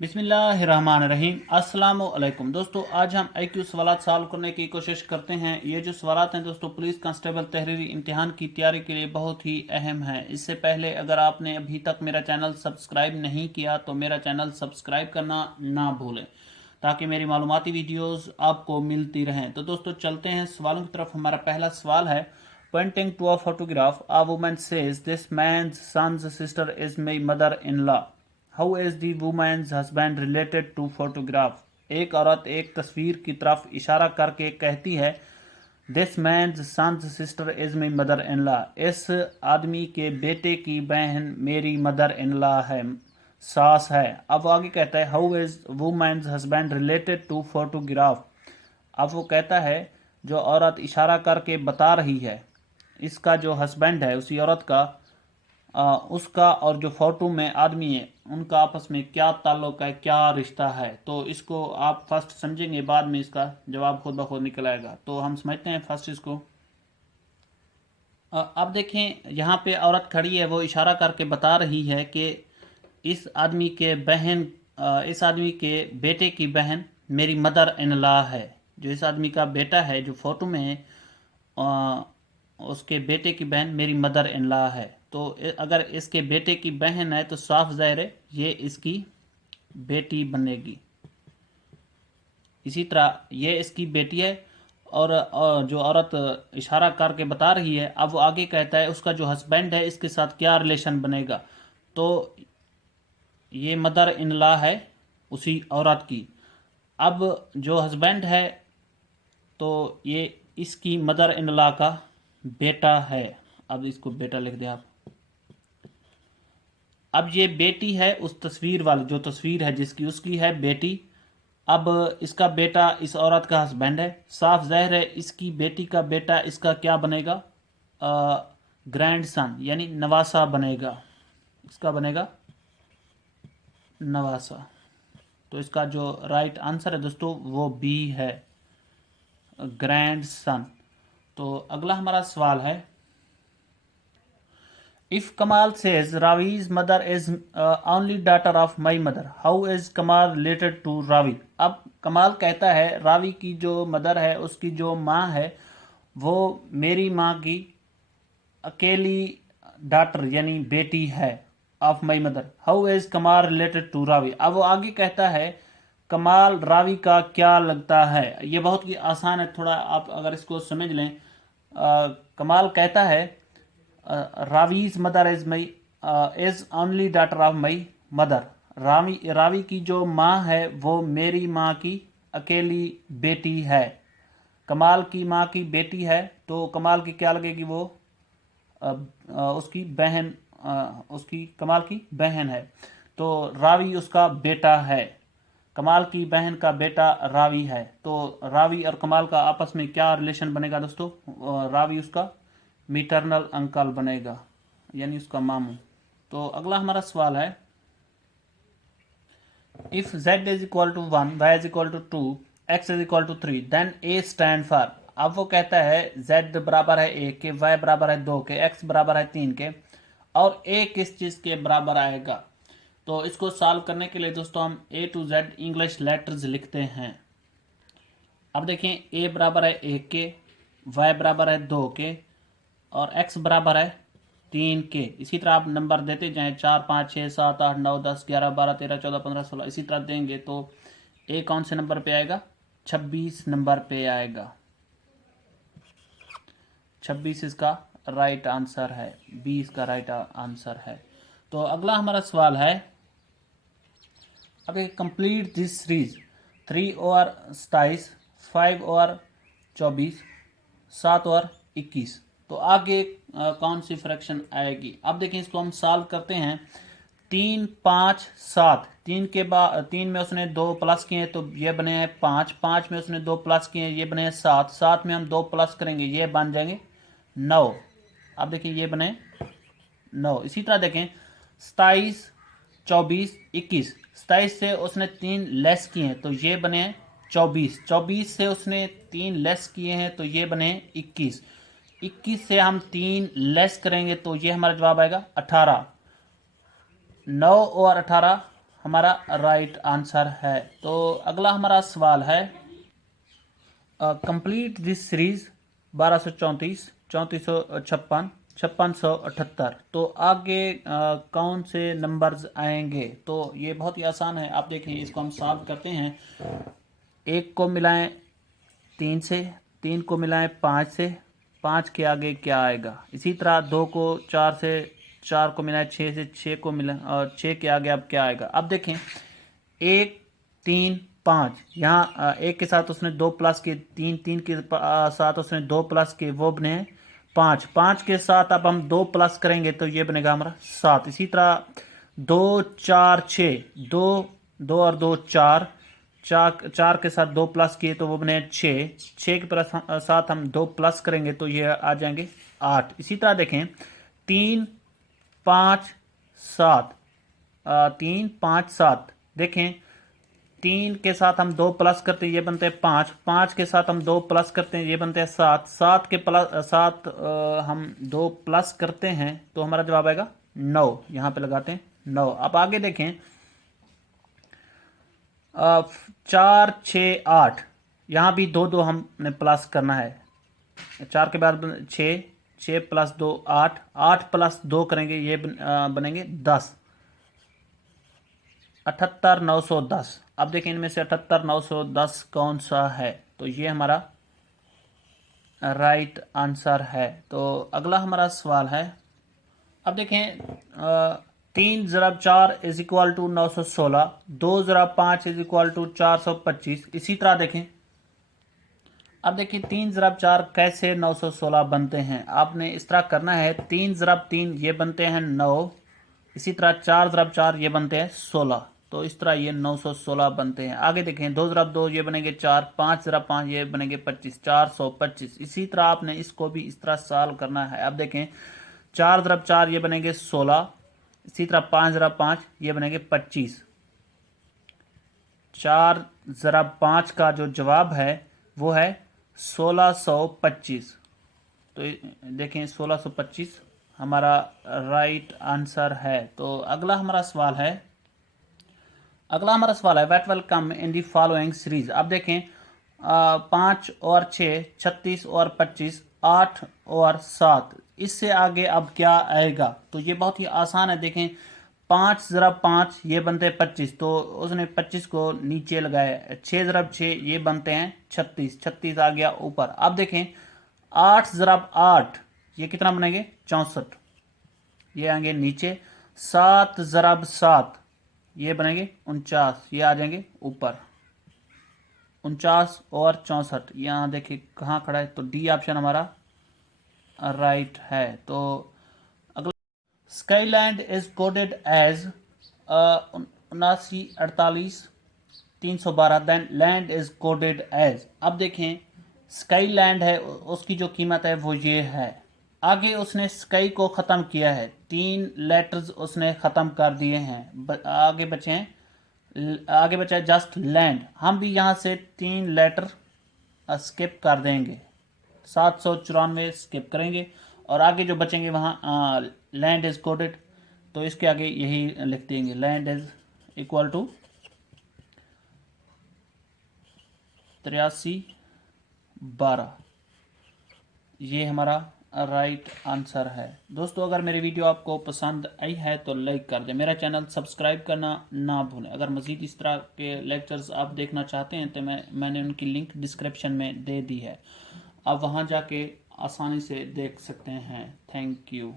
बिस्मिल्लाहिर्रहमानिर्रहीम। अस्सलामुअलैकुम दोस्तों, आज हम IQ सवालात सॉल्व करने की कोशिश करते हैं। ये जो सवालात हैं दोस्तों, पुलिस कांस्टेबल तहरीरी इम्तिहान की तैयारी के लिए बहुत ही अहम है। इससे पहले अगर आपने अभी तक मेरा चैनल सब्सक्राइब नहीं किया तो मेरा चैनल सब्सक्राइब करना ना भूलें ताकि मेरी मालूमाती वीडियोस आपको मिलती रहें। तो दोस्तों चलते हैं सवालों की तरफ। हमारा पहला सवाल है, Pointing to a photograph, a woman says, "This man's son's sister is my mother-in-law. How is the woman's husband related to photograph?" एक औरत एक तस्वीर की तरफ इशारा करके कहती है, "This man's son's sister is my mother-in-law." इस आदमी के बेटे की बहन मेरी mother-in-law है, सास है। अब आगे कहता है, "How is woman's husband related to photograph?" अब वो कहता है, जो औरत इशारा करके बता रही है, इसका जो हस्बैंड है उसी औरत का, उसका और जो फोटो में आदमी है उनका आपस में क्या ताल्लुक है, क्या रिश्ता है। तो इसको आप फर्स्ट समझेंगे, बाद में इसका जवाब खुद ब खुद निकल आएगा। तो हम समझते हैं फर्स्ट इसको। अब देखें, यहाँ पे औरत खड़ी है, वो इशारा करके बता रही है कि इस आदमी के बहन इस आदमी के बेटे की बहन मेरी मदर इन लॉ है। जो इस आदमी का बेटा है जो फोटो में है, उसके बेटे की बहन मेरी मदर इन लॉ है। तो अगर इसके बेटे की बहन है तो साफ जाहिर है ये इसकी बेटी बनेगी। इसी तरह ये इसकी बेटी है। और जो औरत इशारा करके बता रही है, अब वो आगे कहता है उसका जो हस्बैंड है इसके साथ क्या रिलेशन बनेगा। तो ये मदर इन लॉ है उसी औरत की। अब जो हस्बैंड है तो ये इसकी मदर इन लॉ का बेटा है। अब इसको बेटा लिख दे आप। अब ये बेटी है उस तस्वीर वाली, जो तस्वीर है जिसकी, उसकी है बेटी। अब इसका बेटा इस औरत का हस्बैंड है। साफ जाहिर है इसकी बेटी का बेटा इसका क्या बनेगा, ग्रैंड सन यानी नवासा बनेगा। इसका बनेगा नवासा। तो इसका जो राइट आंसर है दोस्तों वो बी है, ग्रैंड सन। तो अगला हमारा सवाल है, If Kamal says Ravi's mother is only daughter of my mother, how is Kamal related to Ravi? अब कमाल कहता है रावी की जो मदर है, उसकी जो माँ है, वो मेरी माँ की अकेली डॉटर यानी बेटी है, of my mother. How is कमाल रिलेटेड टू रावी? अब वो आगे कहता है कमाल रावी का क्या लगता है। ये बहुत ही आसान है, थोड़ा आप अगर इसको समझ लें। कमाल कहता है Ravi's mother is my is only daughter of my mother. Ravi की जो माँ है वो मेरी माँ की अकेली बेटी है। कमाल की माँ की बेटी है तो कमाल की क्या लगेगी, वो उसकी बहन, उसकी कमाल की बहन है। तो रावी उसका बेटा है। कमाल की बहन का बेटा रावी है। तो रावी और कमाल का आपस में क्या रिलेशन बनेगा दोस्तों, रावी उसका मिटरनल अंकल बनेगा यानी उसका मामू। तो अगला हमारा सवाल है, if z is equal to 1, y is equal to 2, x is equal to 3, then a stand for. अब वो कहता है z बराबर है 1 के, y बराबर है 2 के, x बराबर है 3 के, और a किस चीज के बराबर आएगा। तो इसको सॉल्व करने के लिए दोस्तों हम A to Z English letters लिखते हैं। अब देखें, a बराबर है 1 के, y बराबर है 2 के, और x बराबर है 3 के। इसी तरह आप नंबर देते जाएं, 4 5 6 7 8 9 10 11 12 13 14 15 16, इसी तरह देंगे तो a कौन से नंबर पे आएगा, 26 नंबर पे आएगा। 26 इसका राइट आंसर है, बी इसका राइट आंसर है। तो अगला हमारा सवाल है, अब कंप्लीट दिस सीरीज 3 और 27, 5 और 24, 7 और 21। तो आगे कौन सी फ्रैक्शन आएगी। अब देखें, इसको हम सॉल्व करते हैं। 3 5 7, 3 के बाद 3 में उसने 2 प्लस किए तो ये बने हैं 5, 5 में उसने 2 प्लस किए ये बने हैं 7, 7 में हम 2 प्लस करेंगे ये बन जाएंगे 9। अब देखिए ये बने 9। इसी तरह देखें 27 24 21, 27 से उसने 3 लेस किए हैं तो ये बने हैं 24, 24 से उसने 3 लेस किए हैं तो ये बने 21, 21 से हम 3 लेस करेंगे तो ये हमारा जवाब आएगा 18। 9 और 18 हमारा राइट आंसर है। तो अगला हमारा सवाल है, कंप्लीट दिस सीरीज 1234, 3456, 5678। तो आगे कौन से नंबर्स आएंगे? तो ये बहुत ही आसान है, आप देखें इसको हम सॉल्व करते हैं। 1 को मिलाएं 3 से, 3 को मिलाएं 5 से, 5 के आगे क्या आएगा? इसी तरह 2 को 4 से, 4 को मिलाएं 6 से, 6 को मिलाएं और 6 के आगे अब क्या आएगा? अब देखें 1 3 5, यहाँ 1 के साथ उसने 2 प्लस के, 3 3 के साथ उसने 2 प्लस के, वो बने 5, 5 के साथ अब हम 2 प्लस करेंगे तो ये बनेगा हमारा 7। इसी तरह 2 4 6, 2 2 और 2 4, 4 के साथ 2 प्लस किए तो वो बने 6, 6 के साथ हम 2 प्लस करेंगे तो ये आ जाएंगे 8। इसी तरह देखें 3 5 7, 3 5 7, देखें 3 के साथ हम 2 प्लस करते हैं ये बनते हैं 5, 5 के साथ हम 2 प्लस करते हैं ये बनते हैं 7, 7 के साथ हम 2 प्लस करते हैं तो हमारा जवाब आएगा 9। यहाँ पे लगाते हैं 9। अब आगे देखें 4 6 8, यहाँ भी 2 2 हमने प्लस करना है। 4 के बाद 6, 6 प्लस 2 8, 8 प्लस 2 करेंगे ये बनेंगे 10, 78 910। अब देखें इनमें से 78 910 कौन सा है? तो ये हमारा राइट आंसर है। तो अगला हमारा सवाल है, अब देखें 3 ज़रब 4 इज इक्वल टू 916, 2 ज़रब 5 इज इक्वल टू 425। इसी तरह देखें, अब देखिए 3 ज़रब 4 कैसे 916 बनते हैं? आपने इस तरह करना है, 3 ज़रब 3 ये बनते हैं 9, इसी तरह 4 ज़रब 4 ये बनते हैं 16, तो इस तरह ये 916 बनते हैं। आगे देखें 2 ज़रब 2 ये बनेंगे 4, 5 ज़रब 5 ये बनेंगे 25, 425। इसी तरह आपने इसको भी इस तरह सॉल्व करना है। अब देखें 4 ज़रब 4 ये बनेंगे 16, इसी तरह 5 ज़रब 5 ये बनेंगे 25। 4 ज़रब 5 का जो जवाब है वो है 1625। तो देखें 1625 हमारा राइट आंसर है। तो अगला हमारा सवाल है, what will come in the following series. अब देखें 5 और 6 36 और 25, 8 और 7, इससे आगे अब क्या आएगा? तो ये बहुत ही आसान है। देखें 5 ज़रब 5 ये बनते हैं 25, तो उसने 25 को नीचे लगाया। 6 ज़रब 6 ये बनते हैं 36, 36 आ गया ऊपर। अब देखें 8 ज़रब 8 ये कितना बनेंगे 64, ये आएंगे नीचे। 7 ज़रब 7 ये बनेंगे 49, ये आ जाएंगे ऊपर। 49 और 64 यहाँ देखिए कहाँ खड़ा है, तो डी ऑप्शन हमारा राइट है। तो अगला, skyland is coded as 79 48 312, then land is coded as. अब देखें स्काईलैंड है, उसकी जो कीमत है वो ये है। आगे उसने स्काई को ख़त्म किया है, 3 लेटर्स उसने ख़त्म कर दिए हैं, आगे बचा है जस्ट लैंड। हम भी यहाँ से 3 लेटर स्किप कर देंगे, 794 स्किप करेंगे और आगे जो बचेंगे वहाँ लैंड इज कोडेड, तो इसके आगे यही लिख देंगे, लैंड इज इक्वल टू 8312। ये हमारा राइट आंसर है। दोस्तों अगर मेरी वीडियो आपको पसंद आई है तो लाइक कर दें, मेरा चैनल सब्सक्राइब करना ना भूलें। अगर मज़ीद इस तरह के लेक्चर्स आप देखना चाहते हैं तो मैंने उनकी लिंक डिस्क्रिप्शन में दे दी है, आप वहां जाके आसानी से देख सकते हैं। Thank you.